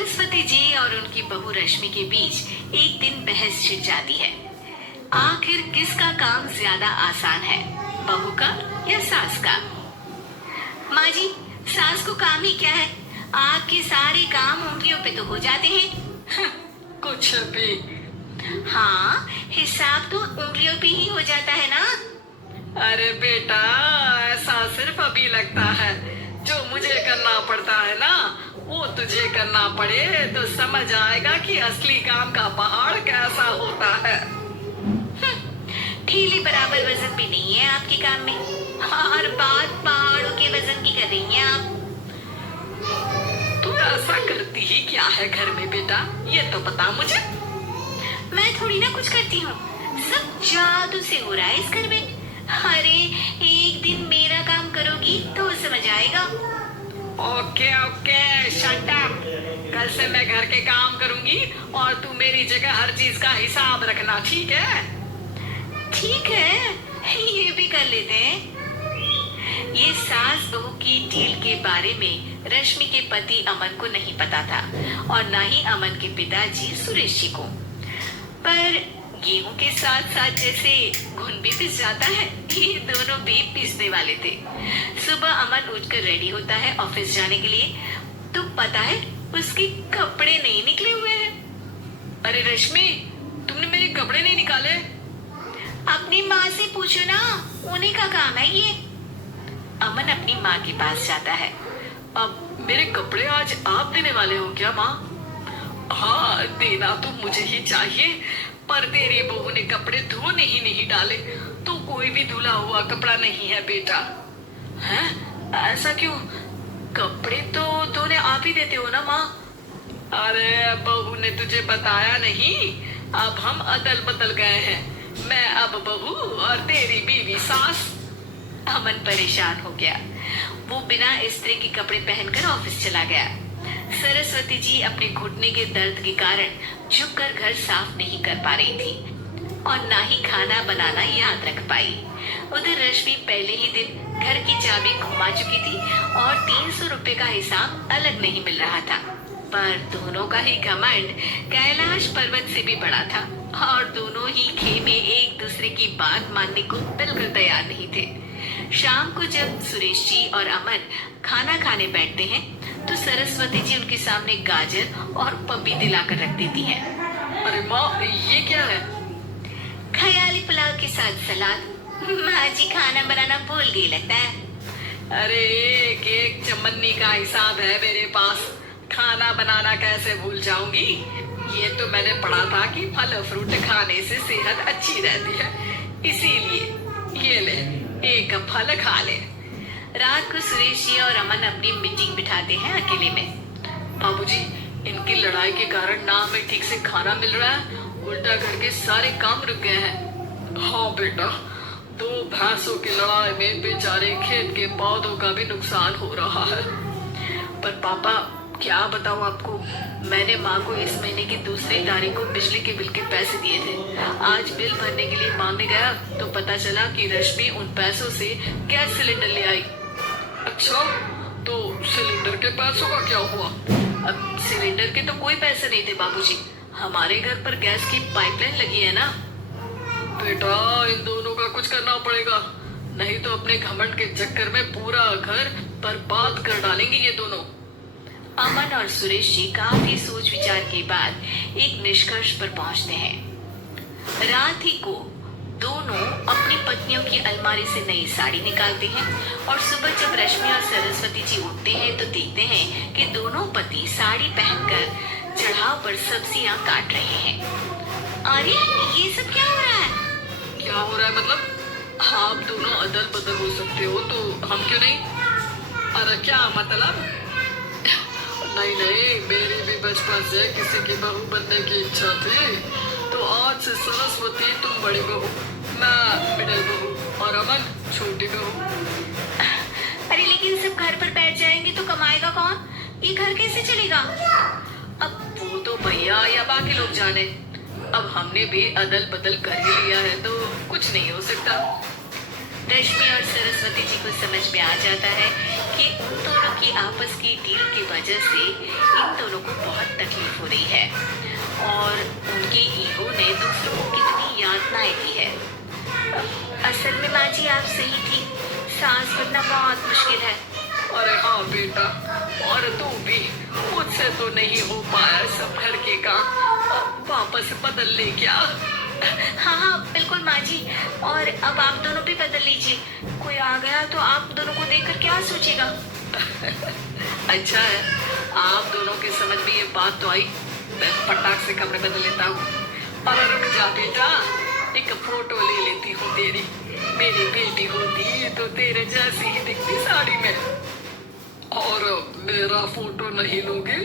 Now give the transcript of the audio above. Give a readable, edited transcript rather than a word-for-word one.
सरस्वती जी और उनकी बहू रश्मि के बीच एक दिन बहस छिड़ जाती है। आखिर किसका काम ज्यादा आसान है, बहू का या सास का? माँ जी, सास को काम ही क्या है, आपके सारे काम उंगलियों पे तो हो जाते हैं। कुछ भी। हाँ, हिसाब तो उंगलियों पे ही हो जाता है ना। अरे बेटा, ऐसा सिर्फ अभी लगता है। जो मुझे करना पड़ता है ना, वो तुझे करना पड़े तो समझ आएगा कि असली काम का पहाड़ कैसा होता है। ठेले बराबर वजन भी नहीं है आपके काम में, और बात पहाड़ों के वजन की कर रही हैं आप। तू ऐसा करती ही क्या है घर में बेटा, ये तो बता मुझे। मैं थोड़ी ना कुछ करती हूँ, सब जादू से हो रहा है इस घर में। अरे एक दिन मेरा काम करोगी तो समझ आएगा। Okay okay, shut up. कल से मैं घर के काम करूंगी और तू मेरी जगह हर चीज का हिसाब रखना, ठीक है? ठीक है, ये भी कर लेते हैं। ये सास बहू की डील के बारे में रश्मि के पति अमन को नहीं पता था, और न ही अमन के पिताजी सुरेश जी को। पर गेहूं के साथ साथ जैसे घुन भी पिस जाता है, ये दोनों भी पिसने वाले थे। सुबह अमन उठकर रेडी होता है ऑफिस जाने के लिए, तो पता है उसके कपड़े नहीं निकले हुए हैं। अरे रश्मि, तुमने मेरे कपड़े नहीं निकाले? अपनी माँ से पूछो ना, उन्हीं का काम है ये। अमन अपनी माँ के पास जाता है। अब मेरे कपड़े आज आप देने वाले हो क्या माँ? हाँ, देना तो मुझे ही चाहिए, पर तेरी बहू ने कपड़े धोने ही नहीं डाले, तो कोई भी धुला हुआ कपड़ा नहीं है बेटा। हैं? ऐसा क्यों? कपड़े तो धोने आप ही देते हो ना माँ? अरे बहू ने तुझे बताया नहीं, अब हम अदल बदल गए हैं। मैं अब बहू और तेरी बीवी सास। अमन परेशान हो गया। वो बिना इस्त्री के कपड़े पहनकर ऑफिस चला गया। सरस्वती जी अपने घुटने के दर्द के कारण झुककर घर साफ नहीं कर पा रही थी, और ना ही खाना बनाना याद रख पाई। उधर रश्मि पहले ही दिन घर की चाबी घुमा चुकी थी और 300 रुपए का हिसाब अलग नहीं मिल रहा था। पर दोनों का ही घमंड कैलाश पर्वत से भी बड़ा था, और दोनों ही खेमे एक दूसरे की बात मानने को बिल्कुल तैयार नहीं थे। शाम को जब सुरेश जी और अमन खाना खाने बैठते हैं, तो सरस्वती जी उनके सामने गाजर और पपीते लाकर रख देती हैं। अरे माँ, ये क्या है? ख्याली पुलाव के साथ सलाद। माँ जी खाना बनाना भूल गई लगता है। अरे एक एक चमन्नी का हिसाब है मेरे पास, खाना बनाना कैसे भूल जाऊंगी? ये तो मैंने पढ़ा था कि फल फ्रूट खाने से सेहत अच्छी रहती है, इसीलिए ये ले, एक फल खा ले। रात को सुरेश जी और अमन अपनी मीटिंग बिठाते हैं अकेले में। बाबूजी, इनकी लड़ाई के कारण ना हमें ठीक से खाना मिल रहा है, उल्टा घर के सारे काम रुक गए हैं। हाँ बेटा, 2 भैंसों की लड़ाई में बेचारे खेत के पौधों का भी नुकसान हो रहा है। पर पापा, क्या बताऊं आपको, मैंने माँ को इस महीने की दूसरी तारीख को बिजली के बिल के पैसे दिए थे। आज बिल भरने के लिए मांगने गया तो पता चला कि रश्मि उन पैसों से गैस सिलेंडर ले आई। अच्छा, तो सिलेंडर के पैसों का क्या हुआ? अब सिलेंडर के तो कोई पैसे नहीं थे बाबूजी, हमारे घर पर गैस की पाइपलाइन लगी है ना। बेटा, इन दोनों का कुछ करना पड़ेगा, नहीं तो अपने घमंड के चक्कर में पूरा घर बर्बाद कर डालेंगे ये दोनों। अमन और सुरेश जी काफी सोच विचार के बाद एक निष्कर्ष पर पहुंचते हैं। रात ही को दोनों अपनी पत्नियों की अलमारी से नई साड़ी निकालते हैं, और सुबह जब रश्मि और सरस्वती जी उठते हैं तो देखते हैं कि दोनों पति साड़ी पहनकर चढ़ाव पर सब्जियां काट रहे हैं। अरे ये सब क्या हो रहा है? क्या हो रहा है मतलब? आप दोनों अदल बदल हो सकते हो तो हम क्यों नहीं? अरे क्या मतलब? नहीं नहीं, मेरी भी बचपन से किसी की बहू बनने की इच्छा थी, तो आज से सरस्वती तुम बड़ी बहू, मैं मिडिल बहू और अमन छोटी बहू। अरे लेकिन सब घर पर बैठ जाएंगे तो कमाएगा कौन? ये घर कैसे चलेगा? अब वो तो भैया या बाकी लोग जाने, अब हमने भी अदल बदल कर ही लिया है तो कुछ नहीं हो सकता। रश्मि और सरस्वती जी को समझ में आ जाता है कि उन दोनों की आपस की डील की वजह से इन दोनों को बहुत तकलीफ हो रही है और उनके ईगो ने दूसरों को कितनी यातनाएं दी है। असल में माँ जी आप सही थी, सांस बनना बहुत मुश्किल है। अरे हाँ बेटा, और तू भी, मुझसे तो नहीं हो पाया सब घर के काम, वापस बदल ले क्या? हाँ हाँ बिल्कुल माँ जी, और अब आप दोनों भी बदल लीजिए, कोई आ गया तो आप दोनों को देखकर क्या सोचेगा। अच्छा है, आप दोनों की समझ में ये बात तो आई। मैं फटाक से कमरे बदल लेता हूँ। और रुक जा बेटा, एक फोटो ले लेती हूँ तेरी। मेरी बेटी होती तो तेरे जैसी ही दिखती साड़ी में। और मेरा फोटो नहीं लोगे?